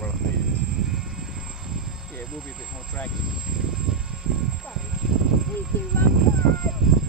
will it be? Yeah, it will be a bit more draggy. We can run.